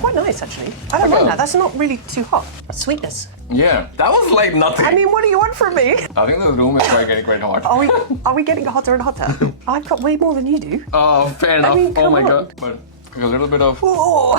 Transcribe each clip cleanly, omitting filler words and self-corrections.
quite nice, actually. I don't mind that. That's not really too hot. Sweetness. Yeah, that was like nothing. I mean, what do you want from me? I think the room is getting quite hot. Are we getting hotter and hotter? I've got way more than you do. Oh, fair enough. mean, oh come my on. god. But a little bit of... Oh.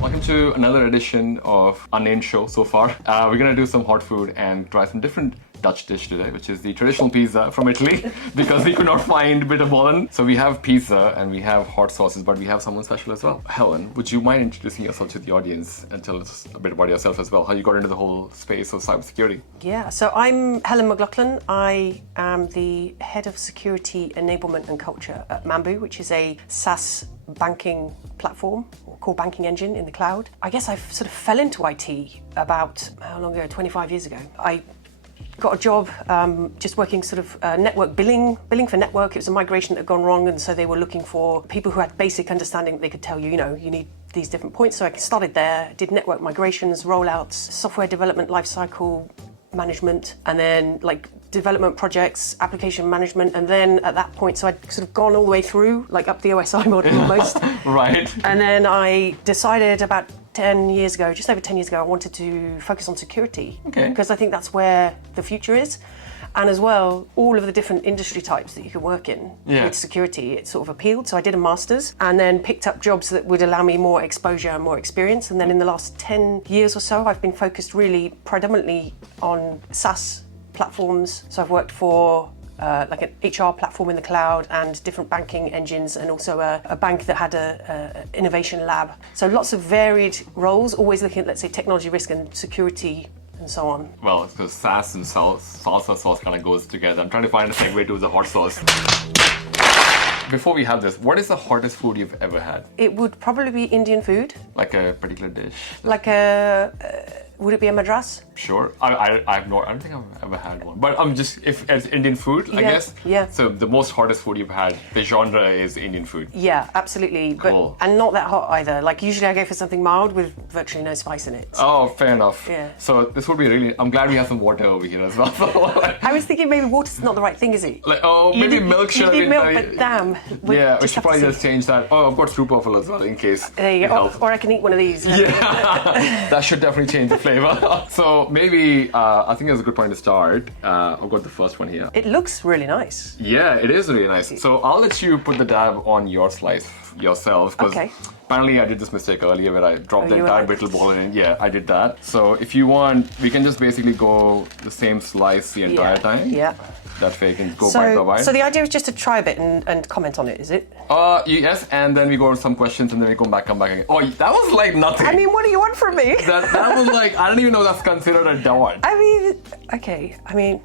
Welcome to another edition of Unnamed Show so far. We're gonna do some hot food and try some different Dutch dish today, which is the traditional pizza from Italy, because we could not find bitterballen. So we have pizza and we have hot sauces, but we have someone special as well. Helen, would you mind introducing yourself to the audience and tell us a bit about yourself as well, how you got into the whole space of cybersecurity? Yeah, so I'm Helen McLaughlin. I am the head of Security Enablement and Culture at Mambu, which is a SaaS banking platform, or core banking engine in the cloud. I guess I sort of fell into IT about, how long ago, 25 years ago. I got a job just working sort of network billing for network. It was a migration that had gone wrong, and so they were looking for people who had basic understanding that they could tell you, you need these different points. So I started there, did network migrations, rollouts, software development lifecycle management, and then like development projects, application management, and then at that point, so I'd sort of gone all the way through, like up the OSI model almost. Right. And then I decided about 10 years ago, just over 10 years ago, I wanted to focus on security. Okay. Because I think that's where the future is. And as well, all of the different industry types that you can work in with security, it sort of appealed. So I did a master's and then picked up jobs that would allow me more exposure and more experience. And then in the last 10 years or so, I've been focused really predominantly on SaaS platforms. So I've worked for like an HR platform in the cloud and different banking engines, and also a bank that had a innovation lab. So lots of varied roles, always looking at, let's say, technology risk and security and so on. Well, it's because SaaS and salsa sauce kind of goes together. I'm trying to find a segue to the hot sauce. Before we have this, what is the hottest food you've ever had? It would probably be Indian food. Like a particular dish? Like would it be a madras? Sure. I don't think I've ever had one. But I'm just, if it's Indian food, I guess. Yeah. So the most hottest food you've had, the genre is Indian food. Yeah, absolutely. Cool. And not that hot either. Like usually I go for something mild with virtually no spice in it. Oh, fair enough. Yeah. So this would be really, I'm glad we have some water over here as well. I was thinking maybe water's not the right thing, is it? Like, maybe milk should have You been... need milk, but damn. Yeah, we should probably just change that. Oh, I've got soup waffle as well in case. There you go. Or I can eat one of these. Yeah, that should definitely change the flavor. So maybe, I think it's a good point to start. I've got the first one here. It looks really nice. Yeah, it is really nice. So I'll let you put the dab on your slice yourself. Okay. Apparently I did this mistake earlier where I dropped the you were entire like- bitterball in. Yeah, I did that. So if you want, we can just basically go the same slice the entire time. Yeah. That way you can go bite by bite. So the idea is just to try a bit and comment on it, is it? Yes, and then we go to some questions and then we come back again. Oh, that was like nothing. I mean, what do you want from me? That was like, I don't even know if that's considered a dawat. I mean, okay. I mean,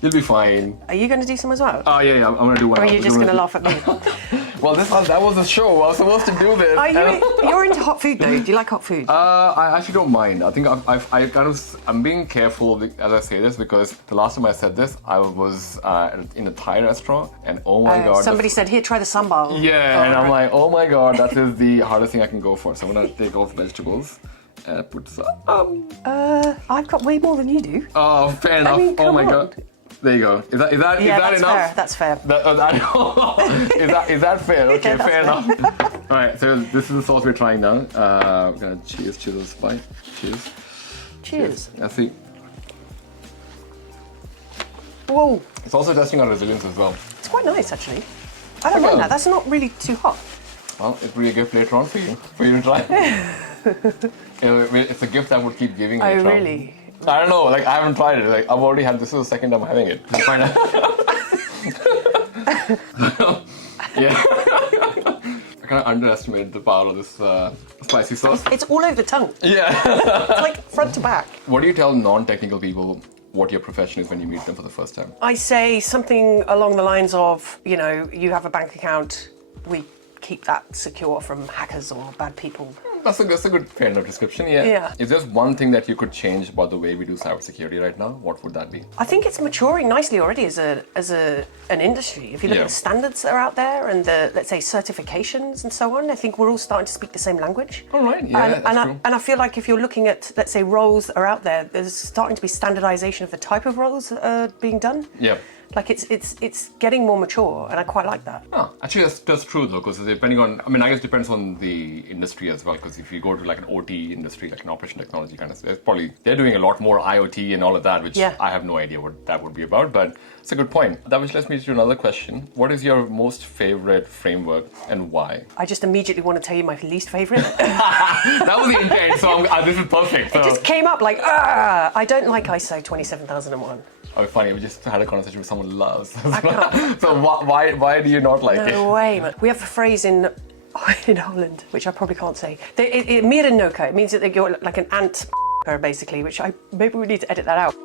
You'll be fine. Are you going to do some as well? Yeah, I'm going to do one. Or are you just going to laugh at me? Well, that was a show. I was supposed to do this. You're into hot food though. Do you like hot food? I actually don't mind. I think I'm being careful as I say this, because the last time I said this, I was in a Thai restaurant, and oh my god. Somebody said, here, try the sambal. Yeah, and I'm like, oh my god, that is the hardest thing I can go for. So I'm going to take off vegetables. Put some. I've got way more than you do. Oh, fair enough. mean, Oh my come on. god. There you go. Is that enough? Fair. That's fair. Is that fair? Okay, Yeah, fair enough. All right, so this is the sauce we're trying now. We're gonna cheers to this bite. Cheers. Let's see. Whoa. It's also testing our resilience as well. It's quite nice actually. I don't mind that. That's not really too hot. Well, it will be a gift later on for you to try. It's a gift I would keep giving later on. Really? I don't know, like I haven't tried it. Like I've already had this is the second time having it. Yeah. I kind of underestimated the power of this spicy sauce. It's all over the tongue. Yeah. It's like front to back. What do you tell non-technical people what your profession is when you meet them for the first time? I say something along the lines of, you have a bank account, we keep that secure from hackers or bad people. that's a good fair enough description. Yeah. Yeah. If there's one thing that you could change about the way we do cybersecurity right now, what would that be? I think it's maturing nicely already as an industry. If you look at the standards that are out there and the, let's say, certifications and so on, I think we're all starting to speak the same language. All right. Yeah. And I feel like if you're looking at, let's say, roles that are out there, there's starting to be standardization of the type of roles that are being done. Yeah. Like it's getting more mature, and I quite like that. Oh, actually, that's true though, because depending on, I mean, I guess it depends on the industry as well. Because if you go to like an OT industry, like an operation technology kind of, they're doing a lot more IoT and all of that, which I have no idea what that would be about. But it's a good point. That which leads me to another question: what is your most favorite framework and why? I just immediately want to tell you my least favorite. That was the intent, so this is perfect. So. It just came up like, I don't like ISO 27001. Oh, funny. We just had a conversation with someone who loves. I can't. So why do you not like it? No way, man. We have a phrase in Holland, which I probably can't say. Mierennoka. It means that they go like an ant basically, which maybe we need to edit that out.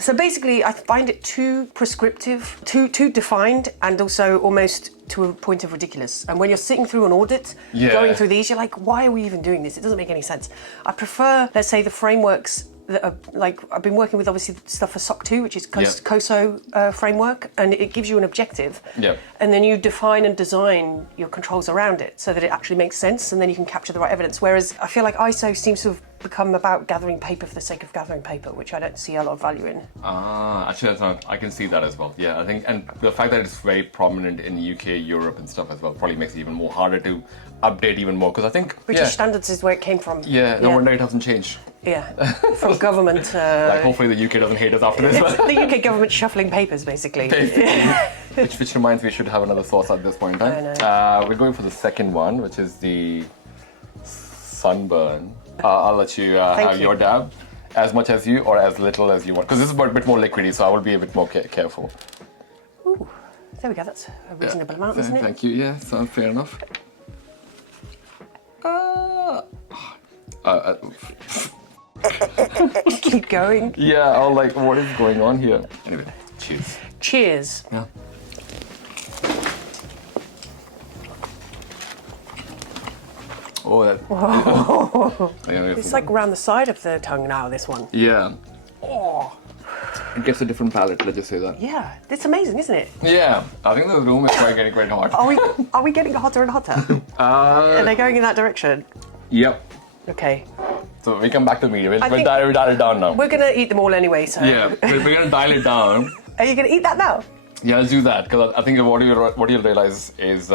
So basically, I find it too prescriptive, too defined, and also almost to a point of ridiculous. And when you're sitting through an audit, going through these, you're like, why are we even doing this? It doesn't make any sense. I prefer, let's say, the frameworks that are, like, I've been working with obviously stuff for SOC 2, which is CISO framework, and it gives you an objective. Yeah. And then you define and design your controls around it so that it actually makes sense, and then you can capture the right evidence. Whereas I feel like ISO seems to have become about gathering paper for the sake of gathering paper, which I don't see a lot of value in. Actually, I can see that as well. Yeah, I think, and the fact that it's very prominent in UK, Europe, and stuff as well probably makes it even more harder to update even more. Because I think British standards is where it came from. Yeah, no wonder it hasn't changed. Yeah, from government. Like hopefully the UK doesn't hate us after this. The UK government shuffling papers, basically. which reminds me, we should have another source at this point in time. I know. We're going for the second one, which is the sunburn. I'll let you have your dab, as much as you or as little as you want, because this is a bit more liquidy, so I will be a bit more careful. Ooh, there we go. That's a reasonable amount, isn't it? Thank you. Yeah, sounds fair enough. Keep going. Yeah, I was like, what is going on here? Anyway, cheers. Cheers. Yeah. Oh, that. Whoa. It's like around the side of the tongue now, this one. Yeah. Oh. It gets a different palate, let's just say that. Yeah, it's amazing, isn't it? Yeah, I think the room is getting quite hot. Are we getting hotter and hotter? Are they going in that direction? Yep. Okay. So we come back to media. We'll dial it down now. We're going to eat them all anyway, so... Yeah, we're going to dial it down. Are you going to eat that now? Yeah, let's do that, because I think what you'll realize is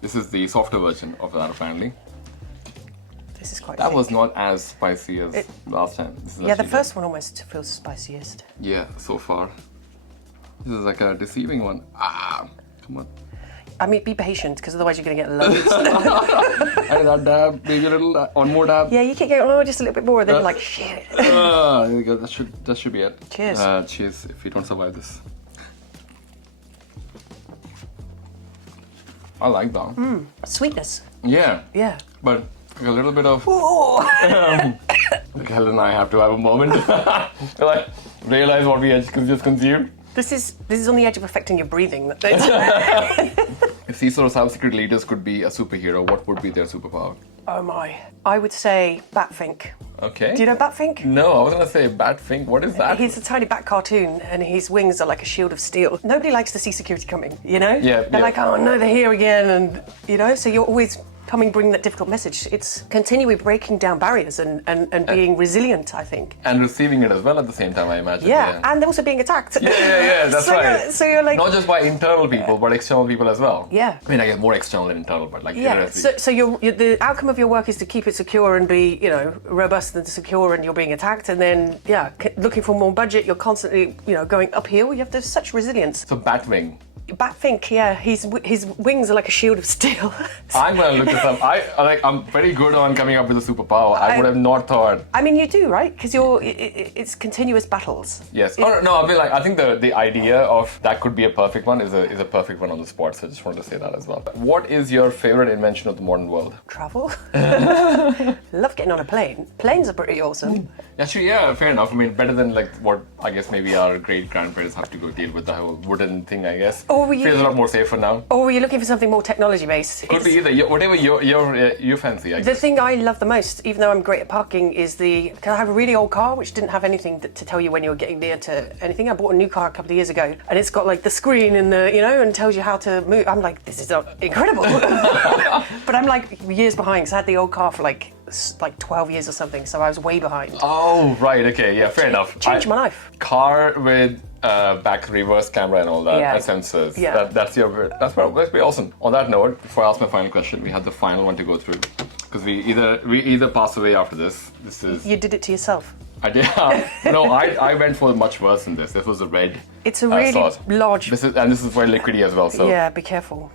this is the softer version of that, apparently. This is quite That thick. was not as spicy as last time. Yeah, the first one almost feels spiciest. Yeah, so far. This is like a deceiving one. Come on. I mean, be patient, because otherwise you're going to get loads. And that dab, maybe a little, one more dab. Yeah, you keep going, just a little bit more, and then you're like, shit. There we go, that should be it. Cheers. Cheers, if we don't survive this. I like that. Sweetness. Yeah. Yeah. But a little bit of... Like Helen and I have to have a moment. Like, realize what we just consumed. This is on the edge of affecting your breathing. If CISOs CyberSecurity Leaders could be a superhero, what would be their superpower? Oh my. I would say Batfink. Okay. Do you know Batfink? No, I was going to say Batfink. What is that? He's a tiny bat cartoon, and his wings are like a shield of steel. Nobody likes to see security coming, you know? Yeah. They're like, oh no, they're here again, and, you know, so you're always bringing that difficult message. It's continually breaking down barriers and being resilient, I think. And receiving it as well at the same time, I imagine. Yeah, and also being attacked. Yeah, that's right. So you're like... Not just by internal people, but external people as well. Yeah. I mean, I guess more external than internal, but like... Yeah, so the outcome of your work is to keep it secure and be, you know, robust and secure, and you're being attacked, and then, looking for more budget, you're constantly, going uphill. You have to have such resilience. So Batwing. Batfink, yeah, his wings are like a shield of steel. I'm gonna look this up. I'm very good on coming up with a superpower. I would have not thought. I mean, you do, right? Because it's continuous battles. Yes. I think the idea of that could be a perfect one is a perfect one on the spot. So I just wanted to say that as well. What is your favorite invention of the modern world? Travel. Love getting on a plane. Planes are pretty awesome. Actually, yeah, fair enough. I mean, better than like what I guess maybe our great grandparents have to go deal with, the whole wooden thing, I guess. feels a lot more safer now. Or were you looking for something more technology-based? Could be either. Whatever you fancy, I The guess. thing I love the most, even though I'm great at parking, is because I have a really old car which didn't have anything to tell you when you were getting near to anything. I bought a new car a couple of years ago, and it's got like the screen and and tells you how to move. I'm like, this is incredible. But I'm like years behind because I had the old car for like 12 years or something, so I was way behind. Oh, right, okay, yeah, fair enough. Changed my life. Car with back reverse camera and all that, Yeah. and sensors. Yeah. That's pretty awesome. On that note, before I ask my final question, we had the final one to go through. Because we either pass away after this. This is. You did it to yourself. I did. No, I went for much worse than this. This was a red. It's a really sauce. large. This is very liquidy as well. So. Yeah, be careful.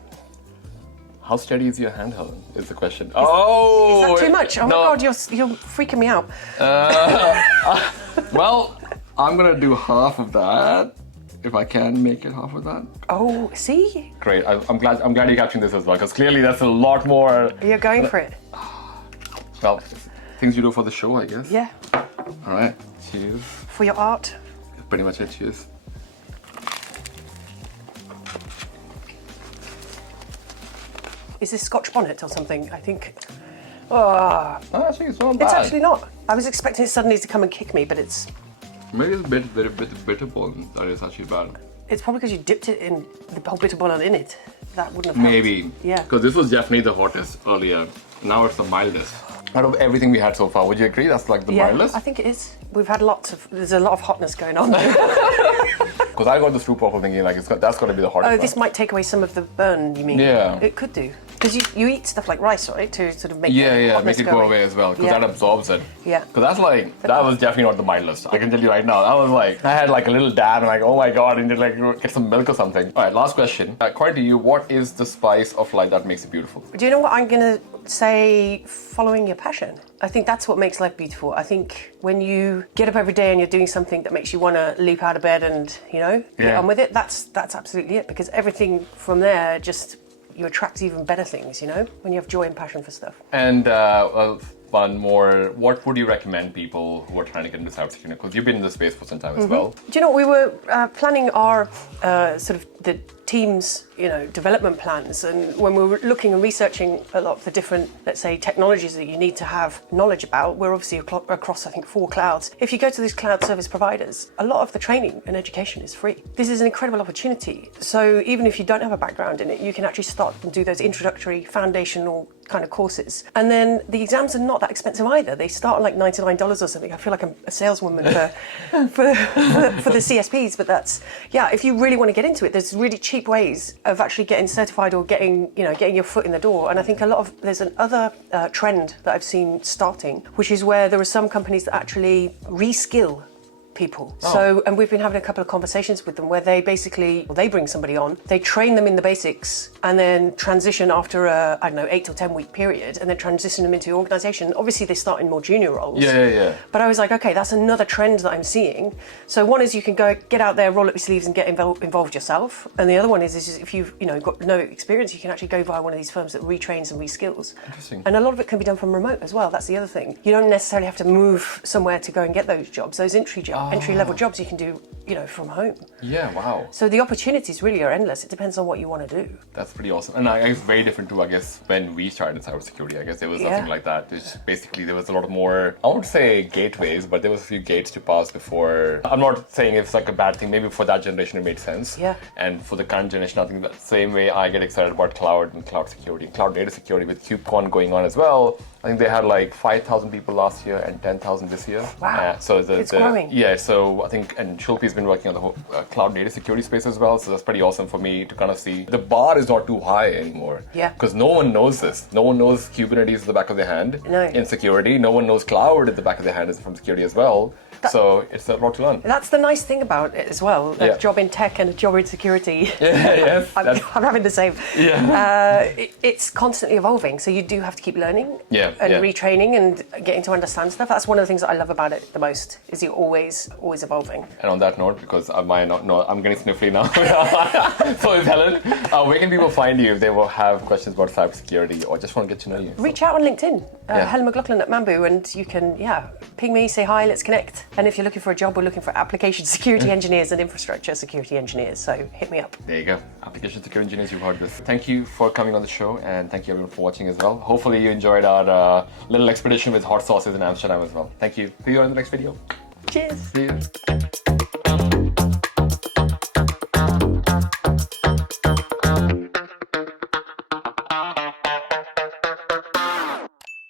How steady is your hand, Helen? Is the question. Is that too much? Oh no. my God, you're freaking me out. Well, I'm gonna do half of that. If I can make it half of that. Oh, see? Great. I'm glad you're capturing this as well, because clearly that's a lot more. You're going for it. Well, things you do for the show, I guess. Yeah. All right. Cheers. For your art. Pretty much it. Cheers. Is this Scotch bonnet or something? I think. Oh, Actually, it's not bad. it's actually not. I was expecting it suddenly to come and kick me, but it's Maybe it's a bit bitter bone. That is actually bad. probably because you dipped it in the whole bitter bottle in it. That wouldn't have helped. Maybe. Yeah. Because this was definitely the hottest earlier. Now it's the mildest. Out of everything we had so far, would you agree that's like the Yeah, mildest? I think it is. There's a lot of hotness going on. Because I got the soup waffle thinking like that's got to be the hardest. Oh, this might take away some of the burn, you mean? Yeah. It could do. Because you eat stuff like rice, right? To sort of make the Yeah, hotness make it go away as well, because Yeah. that absorbs it. Yeah. Because that was definitely not the mildest. I can tell you right now, that was like, I had like a little dab and like, oh my God, I need to like get some milk or something. All right, last question. According to you, what is the spice of life that makes it beautiful? Do you know what I'm going to say? Following your passion. I think that's what makes life beautiful. I think when you get up every day and you're doing something that makes you want to leap out of bed and, get Yeah. on with it, that's absolutely it. Because everything from there just, you attract even better things, when you have joy and passion for stuff. And one more, what would you recommend people who are trying to get into cybersecurity? Because you've been in this space for some time as well. Do you know what, we were planning our sort of the team's development plans, and when we were looking and researching a lot of the different, let's say, technologies that you need to have knowledge about, we're obviously across I think 4 clouds. If you go to these cloud service providers, a lot of the training and education is free. This is an incredible opportunity. So even if you don't have a background in it, you can actually start and do those introductory foundational kind of courses. And then the exams are not that expensive either. They start at like $99 or something. I feel like I'm a saleswoman for the CSPs, but if you really want to get into it, there's really cheap ways of actually getting certified or getting your foot in the door. And I think there's another trend that I've seen starting, which is where there are some companies that actually reskill people. And we've been having a couple of conversations with them where they bring somebody on, they train them in the basics and then transition after a, 8 or 10 week period, and then transition them into the organisation. Obviously they start in more junior roles. Yeah. But I was like, okay, that's another trend that I'm seeing. So one is you can go get out there, roll up your sleeves and get involved yourself. And the other one is if you've got no experience, you can actually go via one of these firms that retrains and reskills. Interesting. And a lot of it can be done from remote as well. That's the other thing. You don't necessarily have to move somewhere to go and get those jobs. Those entry-level jobs you can do, from home. Yeah, wow. So the opportunities really are endless. It depends on what you want to do. That's pretty awesome. And I guess very different too, I guess, when we started in cybersecurity. I guess there was nothing like that. Basically, there was a lot more, I won't say gateways, but there was a few gates to pass before. I'm not saying it's like a bad thing. Maybe for that generation it made sense. Yeah. And for the current generation, I think the same way I get excited about cloud and cloud security, cloud data security with KubeCon going on as well. I think they had like 5,000 people last year and 10,000 this year. Wow. It's growing. Yeah, so I think, and Shilpi's been working on the whole cloud data security space as well. So that's pretty awesome for me to kind of see the bar is not too high anymore. Yeah. Because no one knows this. No one knows Kubernetes at the back of their hand in security. No one knows cloud at the back of their hand from security as well. So it's a lot to learn. That's the nice thing about it as well. A job in tech and a job in security. Yes. I'm having the same. Yeah. It's constantly evolving, so you do have to keep learning and Yeah. retraining and getting to understand stuff. That's one of the things that I love about it the most, is you're always evolving. And on that note, because I'm getting sniffly now. So is Helen. Where can people find you if they will have questions about cybersecurity or just want to get to know you? Reach out on LinkedIn. Helen McLaughlin at Mambu, and you can, ping me, say hi, let's connect. And if you're looking for a job, we're looking for application security engineers and infrastructure security engineers, so hit me up. There you go. Application security engineers, you've heard this. Thank you for coming on the show, and thank you everyone for watching as well. Hopefully you enjoyed our little expedition with hot sauces in Amsterdam as well. Thank you. See you on the next video. Cheers. See you.